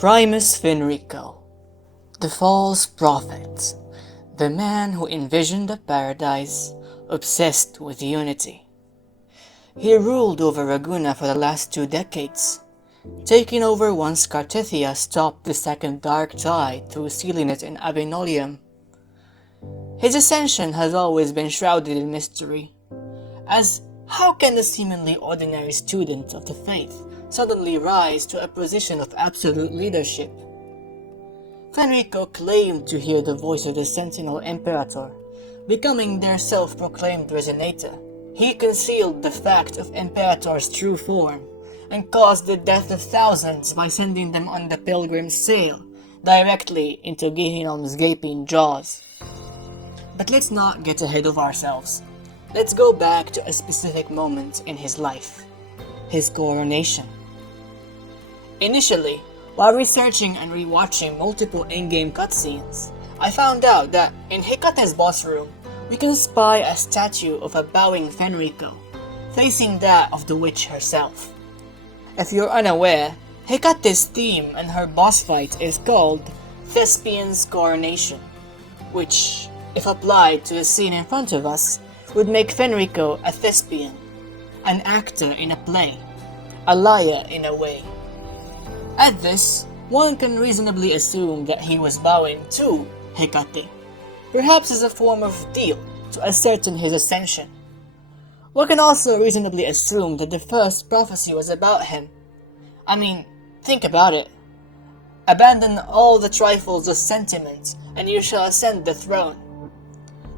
Primus Fenrico, the false prophet, the man who envisioned a paradise obsessed with unity. He ruled over Ragunna for the last 2 decades, taking over once Cartithia stopped the second dark tide through sealing it in Avenolium. His ascension has always been shrouded in mystery, as how can the seemingly ordinary student of the faith suddenly rise to a position of absolute leadership? Fenrico claimed to hear the voice of the Sentinel Imperator, becoming their self-proclaimed resonator. He concealed the fact of Imperator's true form, and caused the death of thousands by sending them on the pilgrim's sail, directly into Gehinnom's gaping jaws. But let's not get ahead of ourselves. Let's go back to a specific moment in his life, his coronation. Initially, while researching and rewatching multiple in-game cutscenes, I found out that in Hecate's boss room, we can spy a statue of a bowing Fenrico, facing that of the witch herself. If you're unaware, Hecate's theme and her boss fight is called Thespian's Coronation, which, if applied to the scene in front of us, would make Fenrico a thespian, an actor in a play, a liar in a way. At this, one can reasonably assume that he was bowing to Hecate, perhaps as a form of deal to ascertain his ascension. One can also reasonably assume that the first prophecy was about him. I mean, think about it. Abandon all the trifles of sentiment, and you shall ascend the throne.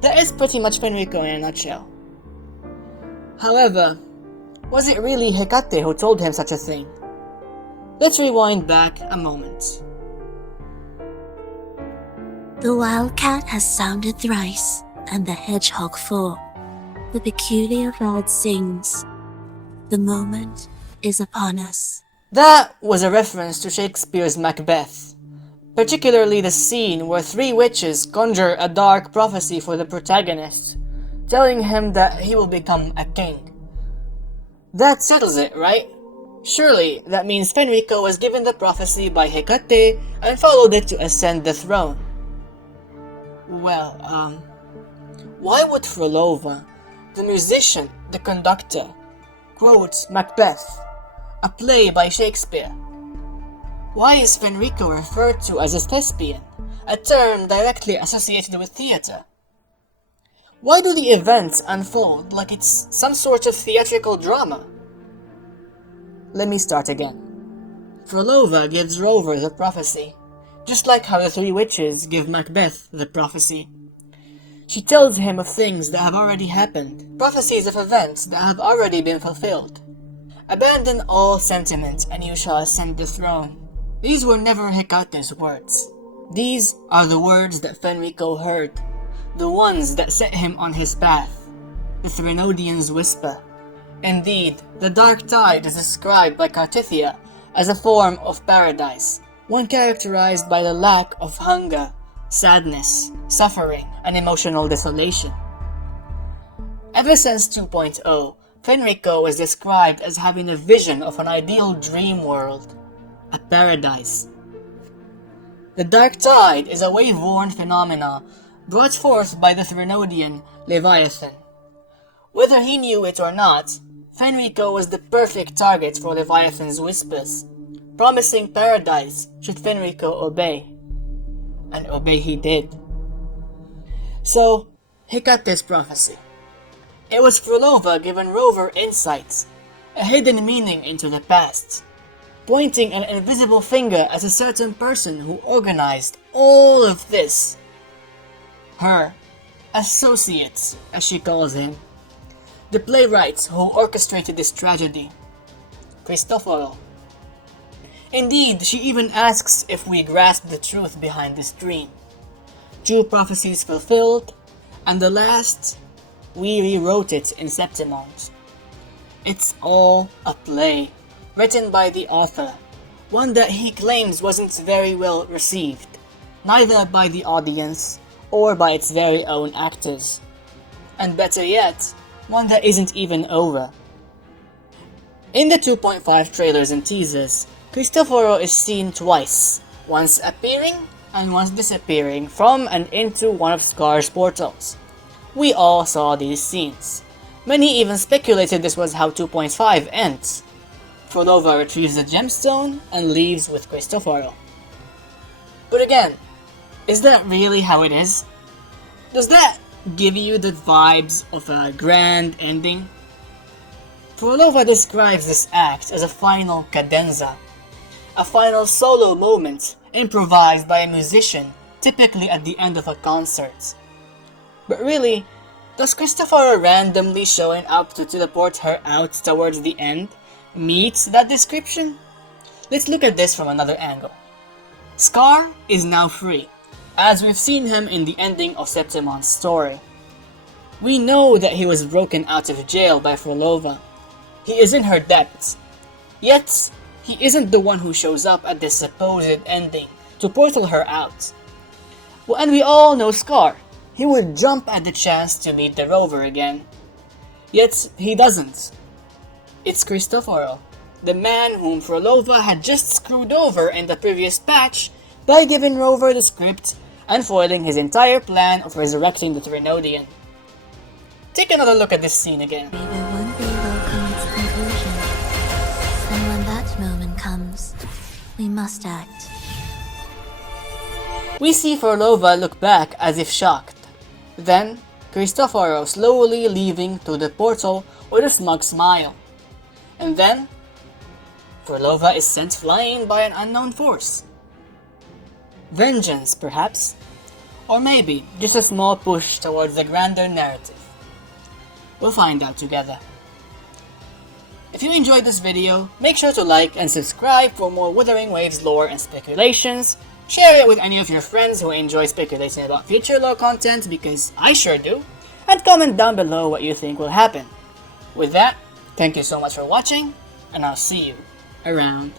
That is pretty much Fenrico in a nutshell. However, was it really Hecate who told him such a thing? Let's rewind back a moment. The wildcat has sounded thrice, and the hedgehog 4. The peculiar bird sings. The moment is upon us. That was a reference to Shakespeare's Macbeth, particularly the scene where 3 witches conjure a dark prophecy for the protagonist, telling him that he will become a king. That settles it, right? Surely that means Fenrico was given the prophecy by Hecate and followed it to ascend the throne. Well, why would Frolova, the musician, the conductor, quote Macbeth, a play by Shakespeare? Why is Fenrico referred to as a thespian, a term directly associated with theater? Why do the events unfold like it's some sort of theatrical drama? Let me start again. Frolova gives Rover the prophecy, just like how the 3 witches give Macbeth the prophecy. She tells him of things that have already happened, prophecies of events that have already been fulfilled. Abandon all sentiment and you shall ascend the throne. These were never Hecate's words. These are the words that Fenrico heard, the ones that set him on his path, the Threnodian's whisper. Indeed, the dark tide is described by Cartithia as a form of paradise, one characterized by the lack of hunger, sadness, suffering, and emotional desolation. Ever since 2.0, Fenrico was described as having a vision of an ideal dream world, a paradise. The dark tide is a wave-worn phenomena brought forth by the Threnodian Leviathan. Whether he knew it or not, Fenrico was the perfect target for Leviathan's whispers, promising paradise should Fenrico obey. And obey he did. So, Hecate's prophecy. It was Frolova giving Rover insights, a hidden meaning into the past, pointing an invisible finger at a certain person who organized all of this. Her associates, as she calls him. The playwrights who orchestrated this tragedy, Cristoforo. Indeed, she even asks if we grasp the truth behind this dream. 2 prophecies fulfilled, and the last, we rewrote it in Septimons. It's all a play, written by the author, one that he claims wasn't very well received, neither by the audience or by its very own actors. And better yet, one that isn't even over. In the 2.5 trailers and teasers, Cristoforo is seen twice, once appearing and once disappearing from and into one of Scar's portals. We all saw these scenes. Many even speculated this was how 2.5 ends. Frolova retrieves the gemstone and leaves with Cristoforo. But again, is that really how it is? Does that give you the vibes of a grand ending? Frolova describes this act as a final cadenza, a final solo moment improvised by a musician, typically at the end of a concert. But really, does Cristoforo randomly showing up to teleport her out towards the end meet that description? Let's look at this from another angle. Scar is now free, as we've seen him in the ending of Septimon's story. We know that he was broken out of jail by Frolova. He is in her debt. Yet, he isn't the one who shows up at this supposed ending to portal her out. Well, and we all know Scar. He would jump at the chance to meet the Rover again. Yet, he doesn't. It's Cristoforo, the man whom Frolova had just screwed over in the previous patch by giving Rover the script and foiling his entire plan of resurrecting the Trinodian. Take another look at this scene again. We will one day welcome its conclusion. And when that moment comes, we must act. We see Frolova look back as if shocked. Then, Cristoforo slowly leaving through the portal with a smug smile. And then, Frolova is sent flying by an unknown force. Vengeance, perhaps? Or maybe just a small push towards the grander narrative. We'll find out together. If you enjoyed this video, make sure to like and subscribe for more Wuthering Waves lore and speculations. Share it with any of your friends who enjoy speculating about future lore content, because I sure do. And comment down below what you think will happen. With that, thank you so much for watching, and I'll see you around.